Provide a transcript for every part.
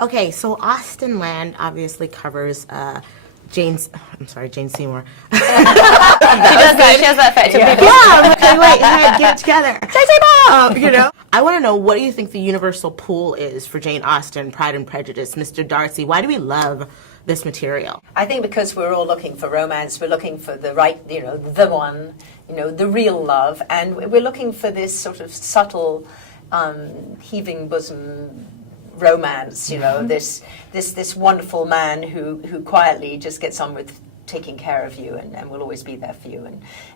Okay, so Austenland obviously covers Jane Seymour. She does that. She has that effect. Yeah, okay, wait, hey, get it together. Jane Seymour! You know? I want to know, what do you think the universal pull is for Jane Austen, Pride and Prejudice, Mr. Darcy? Why do we love this material? I think because we're all looking for romance, we're looking for the right, the one, the real love, and we're looking for this sort of subtle, heaving bosom romance, this wonderful man who quietly just gets on with taking care of you and will always be there for you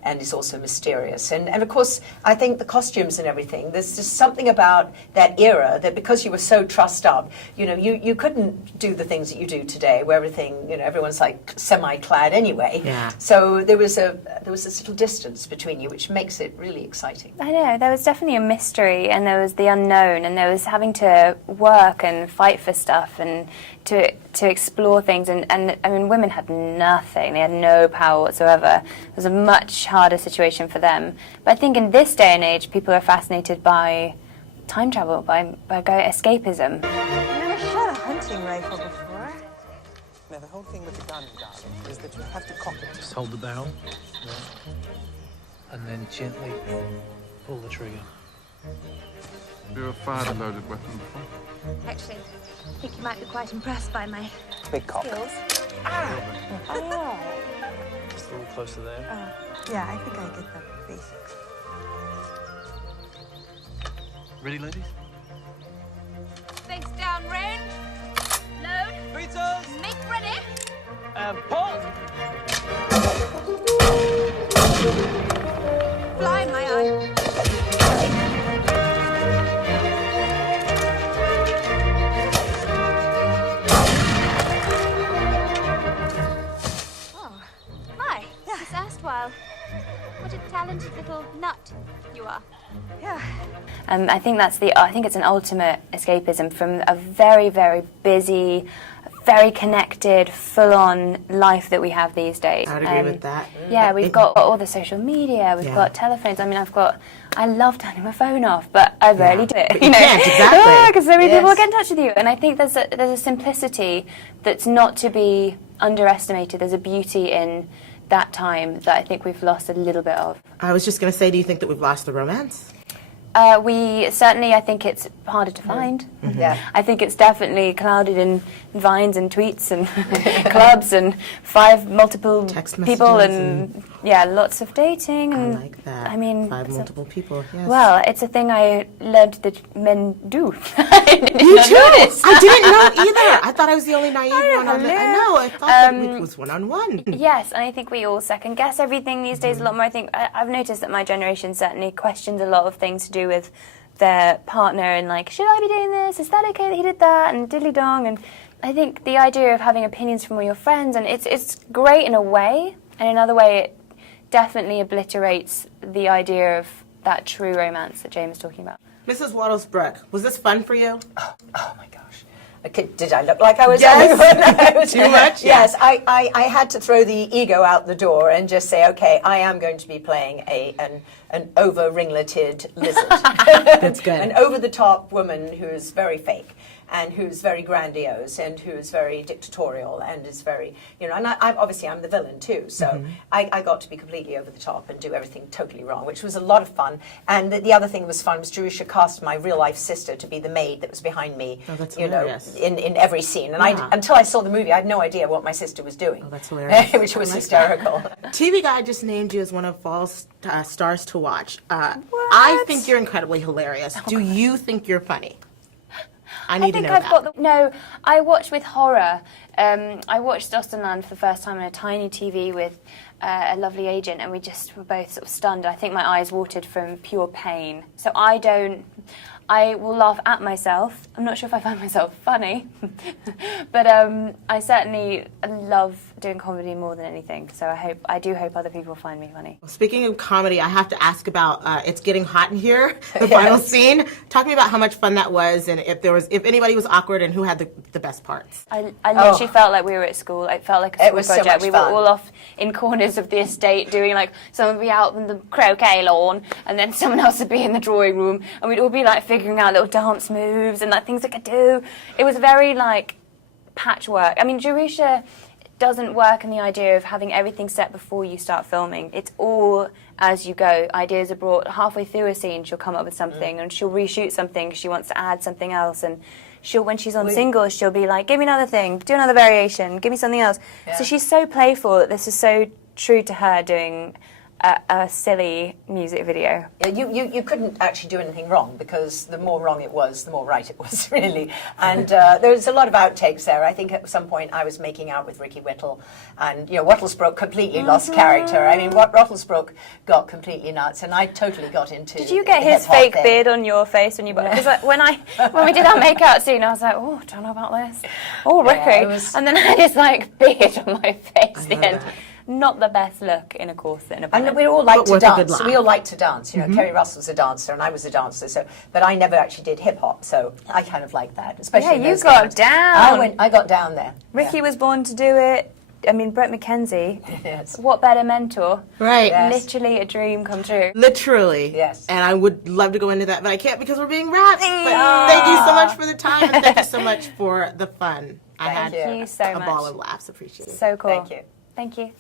and is also mysterious. And of course, I think the costumes and everything, there's just something about that era that because you were so trussed up, you couldn't do the things that you do today where everything, everyone's like semi-clad anyway. Yeah. So there was this little distance between you, which makes it really exciting. I know, there was definitely a mystery, and there was the unknown, and there was having to work and fight for stuff and to explore things, and I mean, women had nothing. They had no power whatsoever. It was a much harder situation for them. But I think in this day and age, people are fascinated by time travel, by escapism. I've never shot a hunting rifle before. Now, the whole thing with the gun, darling, is that you have to cock it. Just hold the barrel, and then gently pull the trigger. Have you ever fired a loaded weapon before? Actually, I think you might be quite impressed by my Big cock. skills. Oh. Just a little closer there. Yeah, I think I get the basics. Ready, ladies? Face down range. Load. Beaters! Make ready. And pull! Fly, my eye. Miss Astwile, what a talented little nut you are. Yeah. I think it's an ultimate escapism from a very, very busy, very connected, full-on life that we have these days. I'd agree with that. Yeah, we've got all the social media, we've got telephones. I mean, I love turning my phone off, but I rarely do it. But you can't, exactly. Because so many people get in touch with you. And I think there's a simplicity that's not to be underestimated. There's a beauty in that time that I think we've lost a little bit of. I was just going to say, do you think that we've lost the romance? I think it's harder to find. Mm-hmm. Yeah. I think it's definitely clouded in vines and tweets and clubs and multiple text people messages and lots of dating. And I like that. I mean, multiple people. Yes. Well, it's a thing I learned that men do. Me too. I didn't know either. I thought I was the only naive one. I know. I thought that it was one-on-one. Yes, and I think we all second guess everything these days a lot more. I think I've noticed that my generation certainly questions a lot of things to do with their partner and like, should I be doing this? Is that okay that he did that? And diddly dong. And I think the idea of having opinions from all your friends, and it's great in a way, and another way it definitely obliterates the idea of that true romance that Jane was talking about. Mrs. Wattlesbrook, was this fun for you? Oh my gosh. Okay, did I look like I was Too much? Yes, I had to throw the ego out the door and just say, okay, I am going to be playing an over-ringleted lizard. That's good. An over-the-top woman who's very fake and who's very grandiose and who's very dictatorial and is very, and I'm the villain too, so I got to be completely over the top and do everything totally wrong, which was a lot of fun. And the other thing that was fun was Jerusha cast my real-life sister to be the maid that was behind me, Oh, that's hilarious. in every scene. And until I saw the movie, I had no idea what my sister was doing. Oh, that's hilarious. Which was hysterical. TV Guide just named you as one of Fall's stars to watch. I think you're incredibly hilarious. Do you think you're funny? I need to know that. No, I watch with horror. I watched Austenland for the first time on a tiny TV with a lovely agent, and we just were both sort of stunned. I think my eyes watered from pure pain. So I will laugh at myself. I'm not sure if I find myself funny, but I certainly love doing comedy more than anything. So I do hope other people find me funny. Speaking of comedy, I have to ask about It's Getting Hot in Here, the final scene. Talk to me about how much fun that was, and if anybody was awkward and who had the best parts. I literally actually felt like we were at school. It felt like a It school was so project. much We fun. were all off in corners of the estate doing like, someone would be out on the croquet lawn and then someone else would be in the drawing room and we'd all be like figuring out little dance moves and like things I could do. It was very like patchwork. I mean, Jerusha doesn't work in the idea of having everything set before you start filming. It's all as you go. Ideas are brought halfway through a scene. She'll come up with something and she'll reshoot something. She wants to add something else, and she'll, when she's on singles, she'll be like, give me another thing, do another variation, give me something else. So she's so playful that this is so true to her doing a silly music video. You couldn't actually do anything wrong, because the more wrong it was, the more right it was, really. And there's a lot of outtakes there. I think at some point I was making out with Ricky Whittle, and Whittlesbrook completely lost character. I mean, Whittlesbrook got completely nuts, and I totally got into. Did you get the his hip-hop fake thing. beard on your face when you? Because when we did our makeout scene, I was like, oh, don't know about this. Oh, Ricky, it was- and then I had this like beard on my face at the end. Not the best look in a corset in a band. And we all like But to worth a good dance. laugh. We all like to dance. Kerry Russell's a dancer, and I was a dancer. So, but I never actually did hip hop. So I kind of like that, especially. Yeah, in you those got games. down. I got down there. Ricky was born to do it. I mean, Brett McKenzie. Yes. What better mentor? Right. Yes. Literally a dream come true. Literally. Yes. And I would love to go into that, but I can't because we're being wrapped. But thank you so much for the time, and thank you so much for the fun. I had you. Thank you so a much. ball of laughs. Appreciate it. So cool. Thank you. Thank you.